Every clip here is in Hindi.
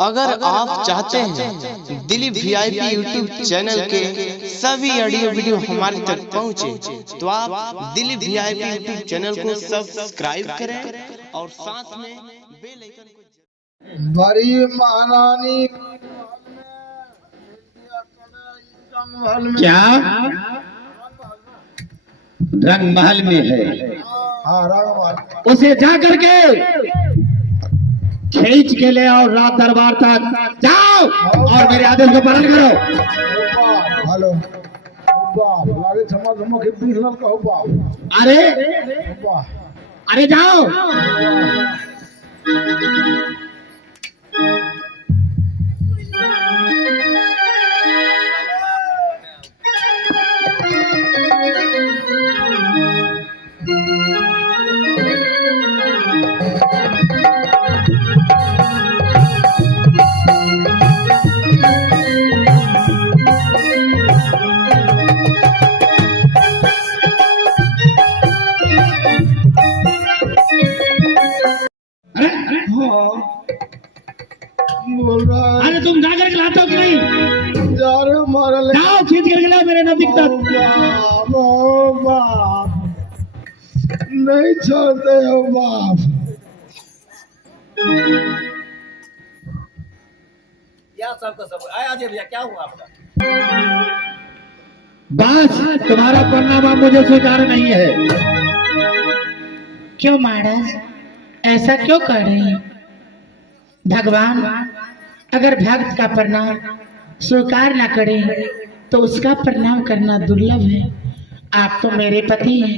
अगर आप चाहते हैं दिलीप वीआईपी यूट्यूब चैनल के सभी ऑडियो वीडियो हमारे तक पहुंचे, तो आप दिलीप वीआईपी यूट्यूब चैनल को सब्सक्राइब करें और साथ में बेल आइकन को बड़ी महारानी क्या रंग महल में है? हाँ रंग उसे जा करके खींच के ले आओ, रात दरबार तक जाओ और मेरे आदेश को पालन करो। हेलो लागे समाज हम के 20 लाख का हुआ। अरे अरे जाओ। बोल रहा है अरे तुम जाकर के लाते हो कि नहीं? जा रहे हो मारा ले जाओ खींच कर लाओ मेरे नजदीक तक। बाप नहीं छोड़ते हो बाप। क्या सबका सब आया जी भैया, क्या हुआ आपका? बस तुम्हारा परिणाम मुझे स्वीकार नहीं है। क्यों महाराज ऐसा क्यों कर रहे हैं? भगवान अगर भक्त का प्रणाम स्वीकार न करे तो उसका प्रणाम करना दुर्लभ है। आप तो मेरे पति हैं,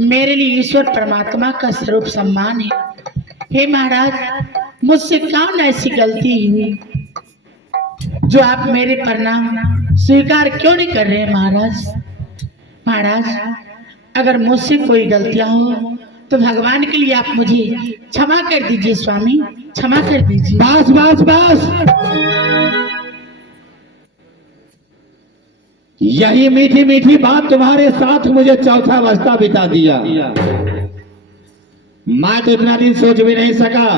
मेरे लिए ईश्वर परमात्मा का स्वरूप सम्मान है। हे महाराज मुझसे कौन ऐसी गलती हुई जो आप मेरे प्रणाम स्वीकार क्यों नहीं कर रहे हैं? महाराज अगर मुझसे कोई गलतियां हो तो भगवान के लिए आप मुझे क्षमा कर दीजिए स्वामी, क्षमा कर दीजिए। बस बस बस, यही मीठी मीठी बात तुम्हारे साथ मुझे चौथा अवस्था बिता दिया। मैं तो इतना दिन सोच भी नहीं सका,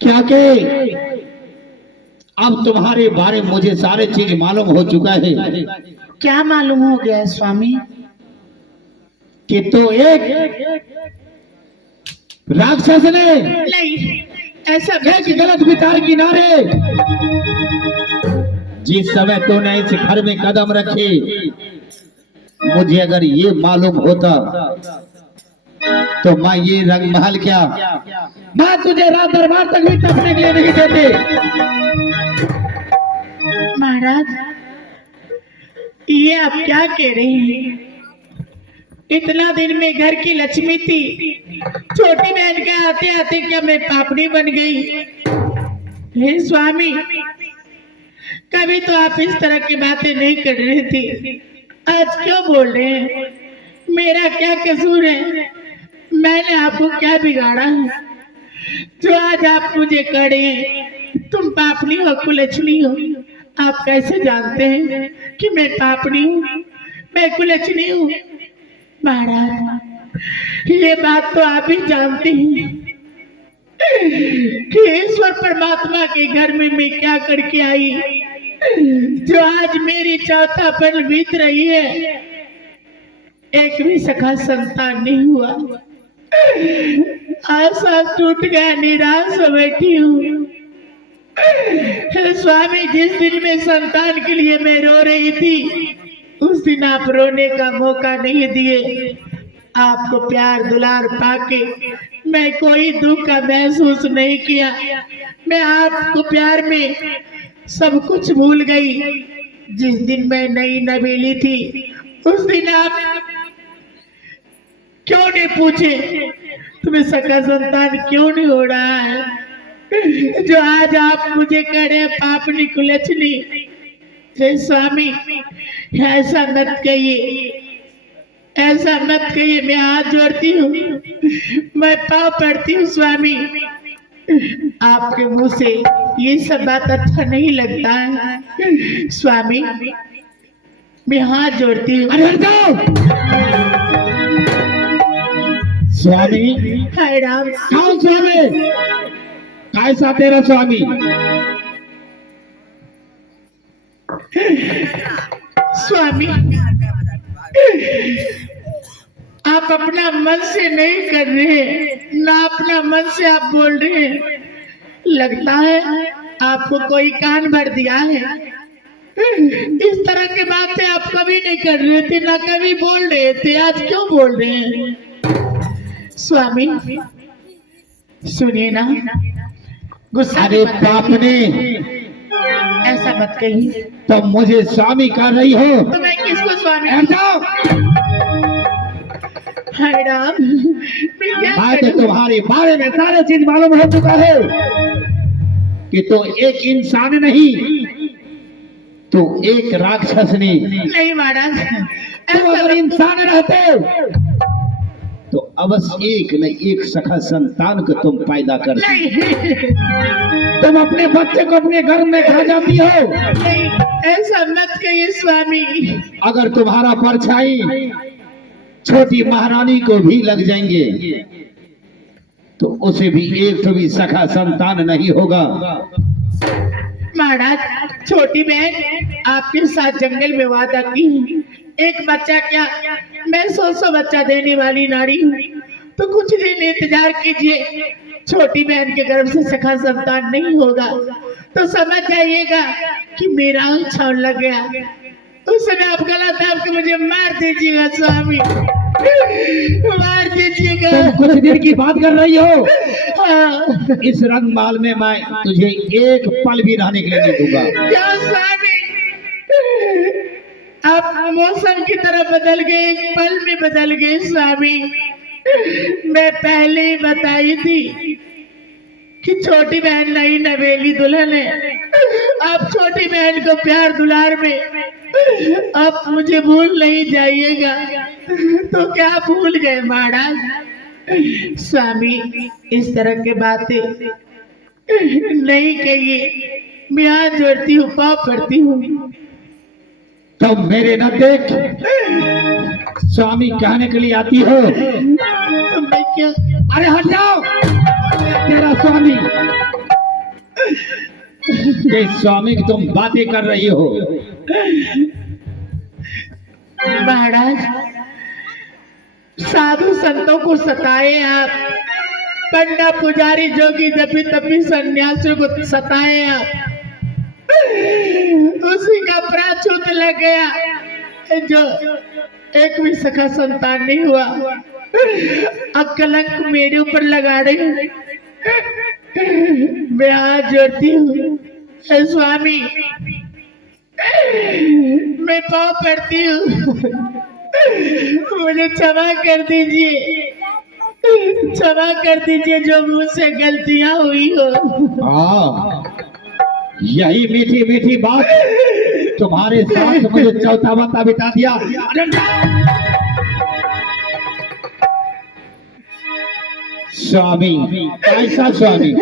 क्या के अब तुम्हारे बारे में मुझे सारे चीज मालूम हो चुका है। क्या मालूम हो गया है स्वामी? कि तो एक राक्षस ने नहीं ऐसा एक गलत विचार किनारे जिस समय तूने इस घर में कदम रखे, मुझे अगर ये मालूम होता तो मैं ये रंग महल क्या मैं तुझे रात दरबार तक भी टपने के लिए नहीं देते। महाराज ये आप क्या कह रहे हैं? इतना दिन में घर की लक्ष्मी थी, छोटी बहन के आते आते क्या मैं पापड़ी बन गई? हे स्वामी कभी तो आप इस तरह की बातें नहीं कर रहे थे, आज क्यों बोल रहे हैं? मेरा क्या कसूर है? मैंने आपको क्या बिगाड़ा है जो आज आप मुझे कह रहे हैं तुम पापड़ी हो कुलच्छनी हो? आप कैसे जानते हैं कि मैं पापड़ी हूँ, मैं कुलच्छनी हूँ? महाराज ये बात तो आप ही जानते हैं कि ईश्वर परमात्मा के घर में मैं क्या करके आई जो आज मेरी चौथापन बीत रही है। एक भी सखा संतान नहीं हुआ, आशा टूट गया, निराश हो बैठी हूँ। स्वामी जिस दिन में संतान के लिए मैं रो रही थी उस दिन आप रोने का मौका नहीं दिए। आपको प्यार दुलार पाके मैं कोई दुख का महसूस नहीं किया। मैं आपको प्यार में सब कुछ भूल गई। जिस दिन मैं नई नवेली थी उस दिन आप क्यों नहीं पूछे तुम्हें सका संतान क्यों नहीं हो रहा है, जो आज आप मुझे कह रहे पापनी कुलच्छनी? हे स्वामी ऐसा मत कहिए, ऐसा मत कहिए, मैं हाथ जोड़ती हूँ, मैं पाँव पड़ती हूँ स्वामी। आपके मुंह से ये सब बात अच्छा नहीं लगता है स्वामी, मैं हाथ जोड़ती हूँ। अरे जाओ, स्वामी? हाय राम। कौन स्वामी? कैसा तेरा स्वामी? स्वामी, आप अपना मन से नहीं कर रहे, ना अपना मन से आप बोल रहे हैं। लगता है आपको कोई कान भर दिया है। इस तरह की बातें आप कभी नहीं कर रहे थे, ना कभी बोल रहे थे, आज क्यों बोल रहे हैं? स्वामी सुनिए ना, गुस्सा अरे मत बाप करिए। ने, ऐसा मत कहिए। तो मुझे स्वामी कर रही हो? तो मैं किसको स्वामी? जाओ। हाय राम, मैं क्या मैं तो करूं? तुम्हारे बारे में सारे चीज मालूम हो चुका है कि तो एक इंसान नहीं, तो एक राक्षस नहीं। नहीं महाराज, तुम अगर इंसान रहते तो अवश्य एक न एक सखा संतान को तुम पैदा करते। नहीं तुम अपने बच्चे को अपने घर में खा जाती हो। नहीं, ऐसा मत कहिए स्वामी। अगर तुम्हारा परछाई छोटी महारानी को भी लग जाएंगे तो उसे भी एक तो भी सखा संतान नहीं होगा। महाराज, छोटी बहन आपके साथ जंगल में वादा की, एक बच्चा क्या मैं 100 बच्चा देने वाली नारी हूँ, तो कुछ दिन इंतजार कीजिए। छोटी बहन के गर्भ से सखा संतान नहीं होगा तो समझ जाइएगा कि मेरा छाव लग गया। उस समय आप गलत है, आपके मुझे मार दीजिएगा स्वामी, मार दीजिएगा। तुम कुछ दिन की बात कर रही हो? हाँ। इस रंगमाल में मैं तुझे एक पल भी रहने के लिए नहीं दूंगा। क्या स्वामी, आप मौसम की तरह बदल गए, एक पल में बदल गए स्वामी। मैं पहले ही बताई थी कि छोटी बहन नई नवेली दुल्हन है। आप छोटी बहन को प्यार दुलार में आप मुझे भूल नहीं जाइएगा। तो क्या भूल गए महाराज? स्वामी, इस तरह की बातें नहीं कहिए। मैं हाथ जोड़ती हूँ, पाँव पड़ती हूँ। तुम मेरे न देख स्वामी कहने के लिए आती हो। तो मैं क्या? अरे हट जाओ। तेरा स्वामी, ये स्वामी की तुम बातें कर रही हो। महाराज, साधु संतों को सताए आप, पंडा पुजारी जोगी जपी तपी सन्यासियों को सताए आप, उसी का प्राचुत लग गया जो एक भी सखा संतान नहीं हुआ। अब कलंक मेरे ऊपर लगा रहे हैं। मैं हाथ जोड़ती हूँ स्वामी, मैं पाँव पड़ती हूँ, मुझे क्षमा कर दीजिए, क्षमा कर दीजिए जो मुझसे गलतियां हुई हो। यही मीठी मीठी बात तुम्हारे साथ मुझे चौथा बता बिता दिया। स्वामी, कैसा स्वामी?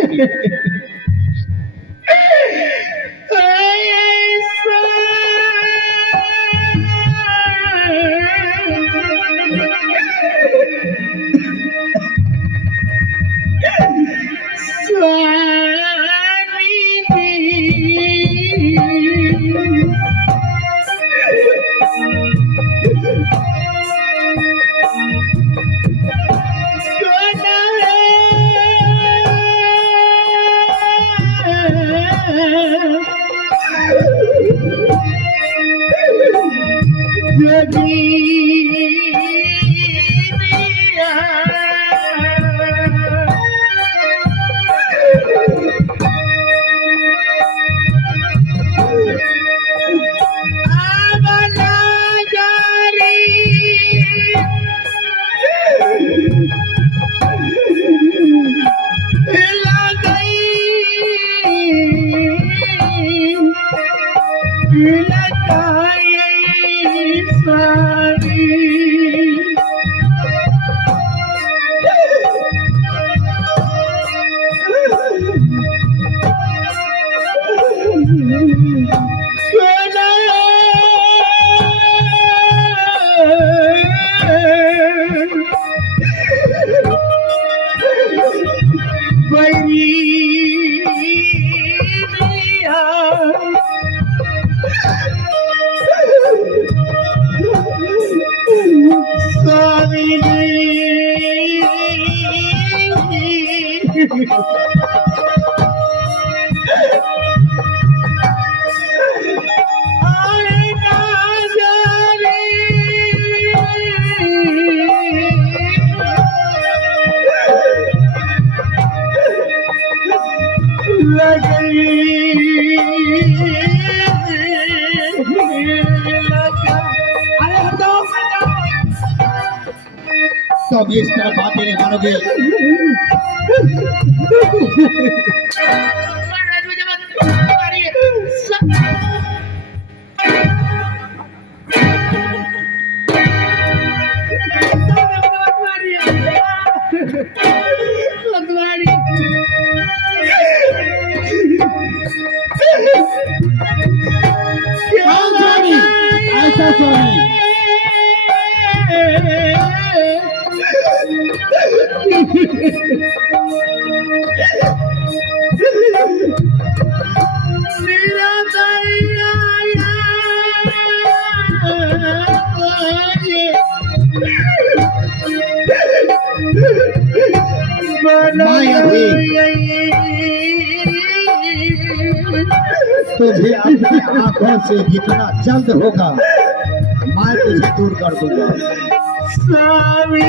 अरे ना जाने अरे हटाओ सब इस तरह बातें नहीं मानोगे। ऐसा स्वामी मेरा दरिया तुझे अपनी आंखों से जितना जल्द होगा मैं तुझे दूर कर दूंगा। स्वामी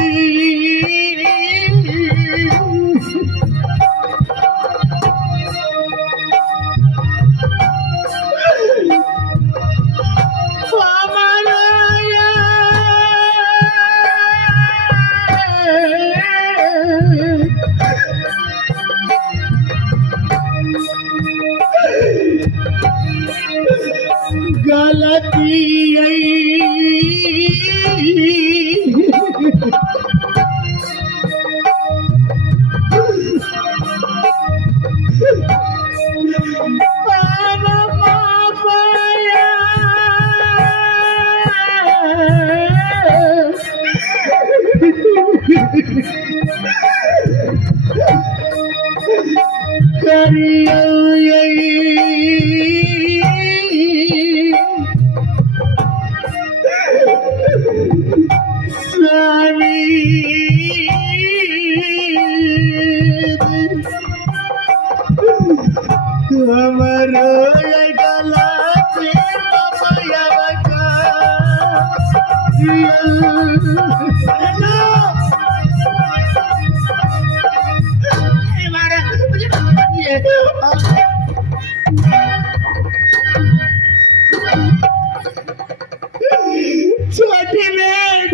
छोटी बहन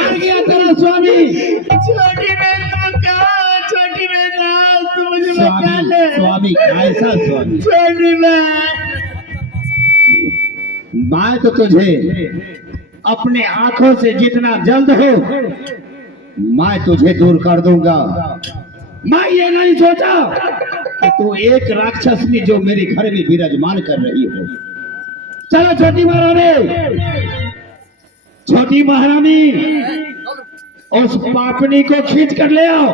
आ गया तेरा स्वामी। छोटी बहन तुम कहाँ? छोटी बहन तुम मुझे बचा ले। स्वामी ऐसा स्वामी छोटी बहन मैं तो तुझे अपने आंखों से जितना जल्द हो मैं तुझे दूर कर दूंगा। मैं ये नहीं सोचा कि तू एक राक्षसनी जो मेरे घर में विराजमान कर रही हो। चलो छोटी महारानी, छोटी महारानी उस पापनी को खींच कर ले आओ।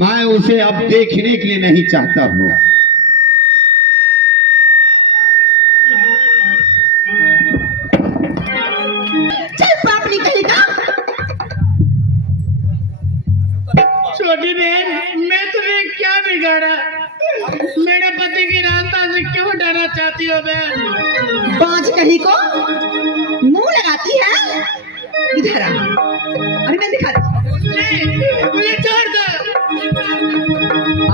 मैं उसे अब देखने के लिए नहीं चाहता हूँ। छोटी बहन मैं तुम्हें क्या बिगाड़ा? मेरे पति की रास्ता से क्यों डरना चाहती हो बहन? बाज कहीं को मुंह लगाती है। इधर आ, अरे मैं दिखाती। नहीं मुझे छोड़ दो।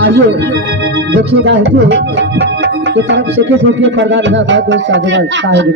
आइए देखिएगा कि तरफ से किस लिए पर्दा लगा था दोस्त साधुवान साहेब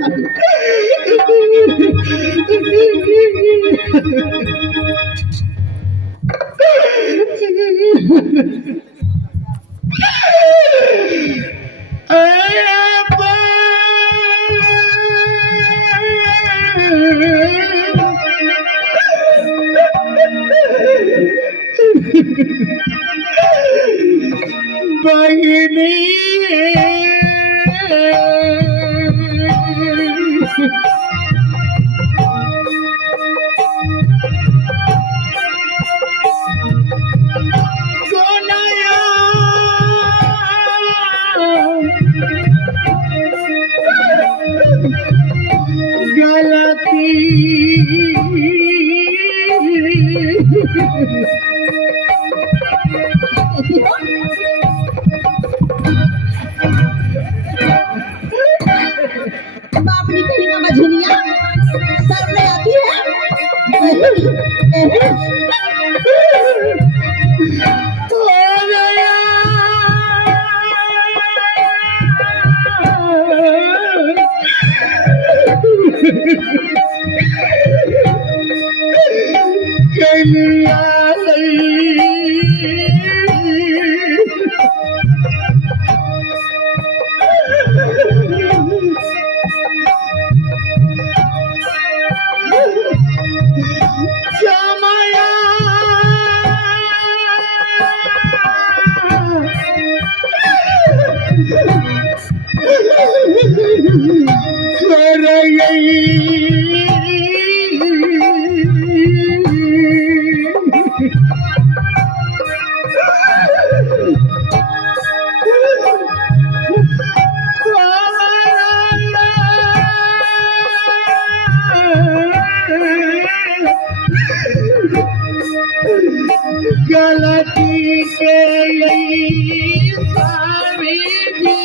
गलती के लिए स्वामी जी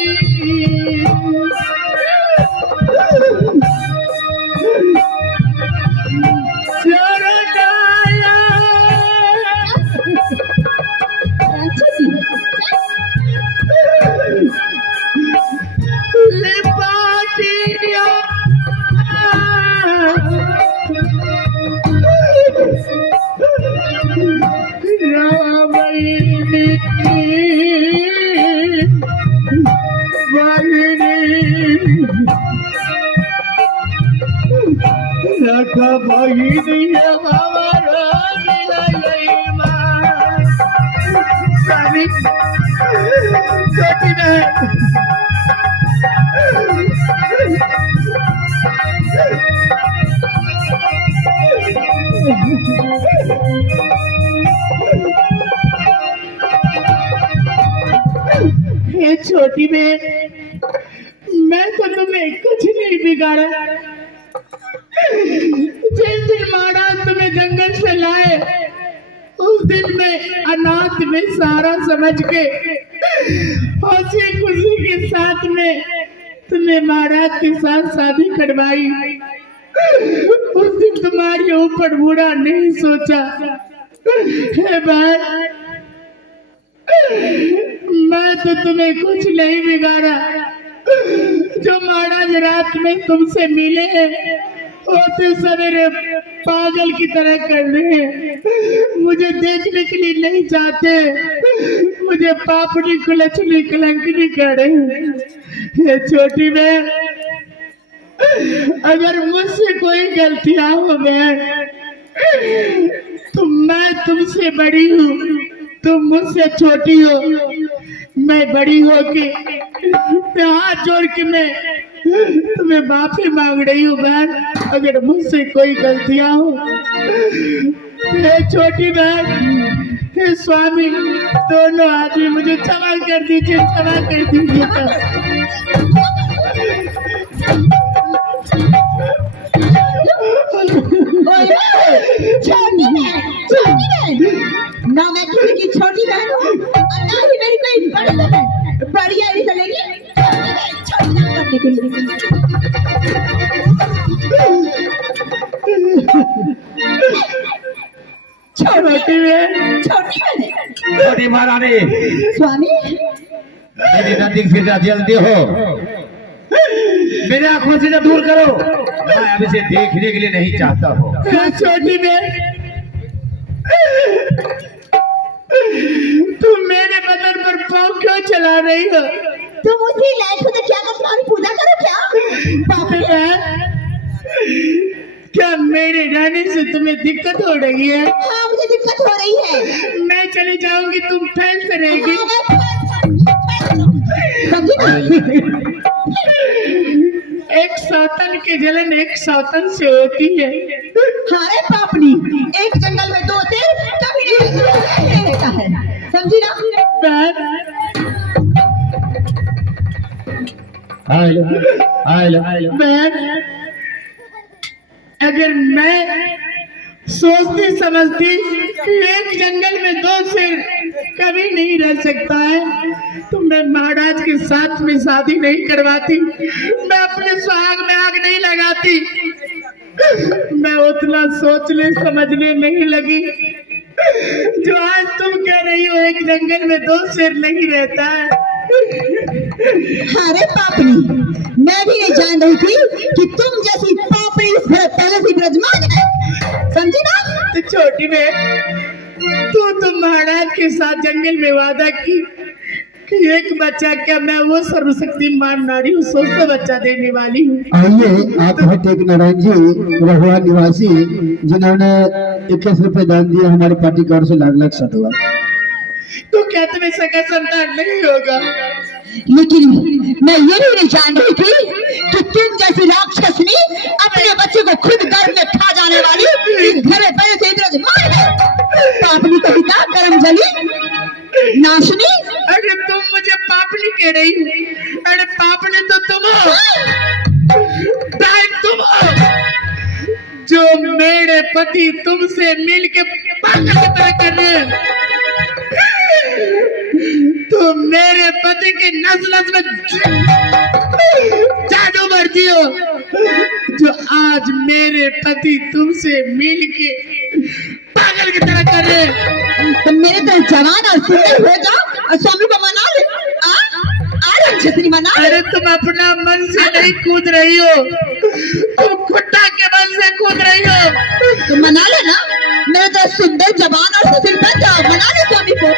शरणाया लिपाटिया ये छोटी बहन, मैं तो तुम्हें कुछ नहीं बिगाड़ा। जिस दिन महाराज तुम्हें जंगल से लाए उस दिन मैं अनाथ में सारा समझ के हंसी खुशी के साथ में तुम्हें महाराज के साथ शादी करवाई। उस दिन तुम्हारे ऊपर बुरा नहीं सोचा है भाई। मैं तो तुम्हें कुछ नहीं बिगाड़ा। जो महाराज रात में तुमसे मिले हैं वो तो सवेरे पागल की तरह कर रहे हैं, मुझे देखने के लिए नहीं चाहते, मुझे पापड़ी कुलचनी कलंकनी कर रहे हैं। ये छोटी बहन, अगर मुझसे कोई गलतियां हो बहन तो मैं तुमसे बड़ी हूँ, तुम मुझसे छोटी हो। मैं बड़ी होके हाथ जोड़ के मैं तुम्हें माफी मांग रही हूँ बहन, अगर मुझसे कोई गलतियां हो। हे छोटी बहन, हे स्वामी, दोनों आदमी मुझे क्षमा कर दीजिए, क्षमा कर दीजिए। ना मैं किसी की छोटी बहन हूँ और ना ही मेरी कोई बड़ी बहन। बढ़िया ही चलेगी छोटी बहन करने के लिए। छोटी बहन छोटी महारानी स्वामी, मेरी नजदीक से जल्दी हो, मेरे आंखों से दूर करो, मैं अब इसे देखने के लिए नहीं चाहता हूँ। छोटी बहन, तुम मेरे बदन पर पाँव क्यों चला रही हो? तुम उसी लायक हो तो क्या कर तुम्हारी पूजा करो क्या? बाप रे, क्या मेरे रहने से तुम्हें दिक्कत हो रही है? हाँ, मुझे दिक्कत हो रही है। मैं चली जाऊंगी, तुम फैलते रहेगी। एक सौतन की जलन एक सौतन से होती है। हाय पापनी, एक जंगल में दो तेल कभी नहीं रहता है, समझी ना? बहन, अगर मैं सोचती समझती कि एक जंगल में दो सिर कभी नहीं रह सकता है तो मैं महाराज के साथ में शादी नहीं करवाती, मैं अपने सुहाग में आग नहीं लगाती। मैं उतना सोचने समझने नहीं लगी जो आज तुम कह रही हो एक जंगल में 2 शेर नहीं रहता है। अरे पापड़ी, मैं भी नहीं जान रही थी कि तुम जैसी पापड़ी इस घर पहले से विराजमान है, समझी ना? तो छोटी बहन, तुम महाराज के साथ जंगल में वादा की कि एक बच्चा क्या मैं वो सर्वशक्तिमान नारी हूँ, 100 बच्चा देने वाली हूँ। आइए, आप हैं टेक नारायण जी, रहुआ निवासी, जिन्होंने 21 रुपए दान दिया हमारी पार्टी की ओर से। लाख लाख साधुवाद। तो क्या तुम्हें सगा संतान नहीं होगा? लेकिन मैं ये भी नहीं जान रही थी कि तुम जैसी राक्षसनी अपने बच्चे को खुद गर्भ में खा जाने वाली इस घर में पहले से विराजमान है। पापड़ी का पिता कर्म जली नाशनी। अरे तुम मुझे पापड़ी कह रही हो? अरे पापड़ी तो तुम हो, तुम हो जो मेरे पति तुमसे मिल के पागल की तरह कर रहे हैं। तुम मेरे पति के नस नस में जादू भरती हो, जो आज मेरे पति तुमसे मिल के पागल की तरह कर रहे हैं। तुम मेरे तरह जवान और सुंदर हो जाओ और स्वामी को मना ले। राक्षसनी मना। अरे तुम अपना मन से नहीं कूद रही हो, तुम खुट्टा के बल से कूद रही हो। तुम मना लेना, मेरे तरह सुंदर जवान और सुशील बन जाओ, मना ले स्वामी को।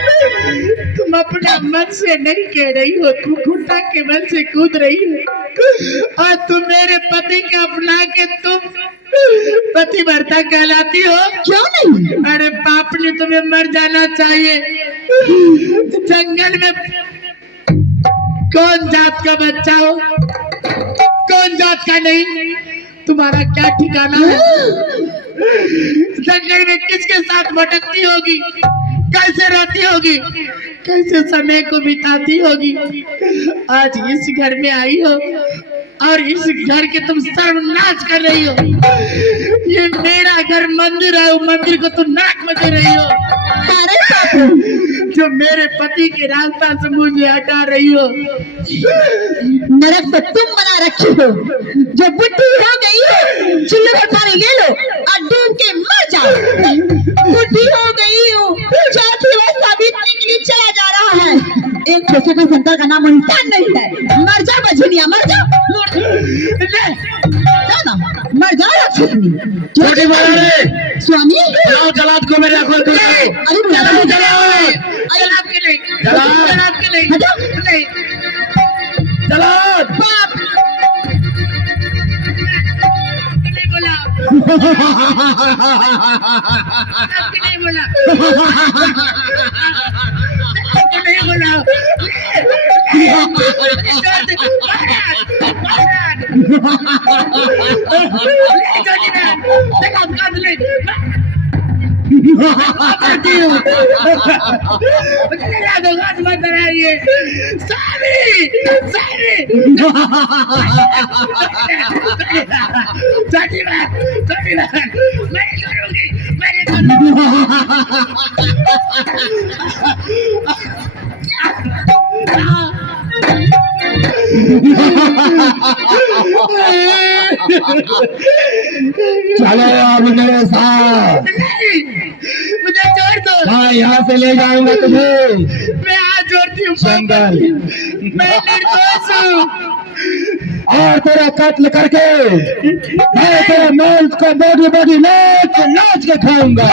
तुम अपना मन से नहीं कह रही हो, तुम खुट्टा के बल से कूद रही हो। और तुम मेरे पति को अपना के तुम पतिव्रता कहलाती हो। क्यों नहीं? अरे पाप ने तुम्हें मर जाना चाहिए। जंगल में कौन जात का बच्चा हो, कौन जात का नहीं, तुम्हारा क्या ठिकाना है? जंगल में किसके साथ भटकती होगी, कैसे रहती होगी, कैसे समय को बिताती होगी। आज इस घर में आई हो और इस घर के तुम सर्वनाश कर रही हो। ये मेरा घर मंदिर है, मंदिर को तुम नाक में दे रही हो। अरे बापू, जो मेरे पति के रास्ता से मुझे हटा रही हो। नरक तो तुम बना रखी हो, जो बुद्धि हो गई है, चुल्लू में पानी ले लो और डूब के मर जाओ। बुद्धि हो गई हो, चौथी अवस्था बीतने के लिए चला जा रहा है। एक छोटे का संतान का नाम इंसान नहीं है। मर जा बझनिया, मर जा, जाओ ना, मर जा राक्षसनी। छोटी महारानी, स्वामी लाओ जलाद को मेरे आंखों को। अरे जलाद के नहीं, जलाद के नहीं, नहीं जलाद बाप नहीं बोला, नहीं बोला, नहीं बोला। चलो अब मेरे साथ। मुझे छोड़ दो, हाँ, यहाँ से ले जाऊंगा तुम्हें। मैं हाथ जोड़ती हूँ, जंगल मैं निर्दोष हूँ। और तेरा कत्ल करके मैं तेरे मांस को बॉडी बॉडी नाच नाच के खाऊंगा।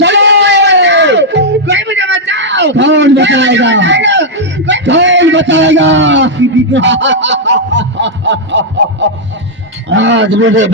चलो, कोई मुझे बचाओ। कौन बताएगा, कौन बताएगा? आज मुझे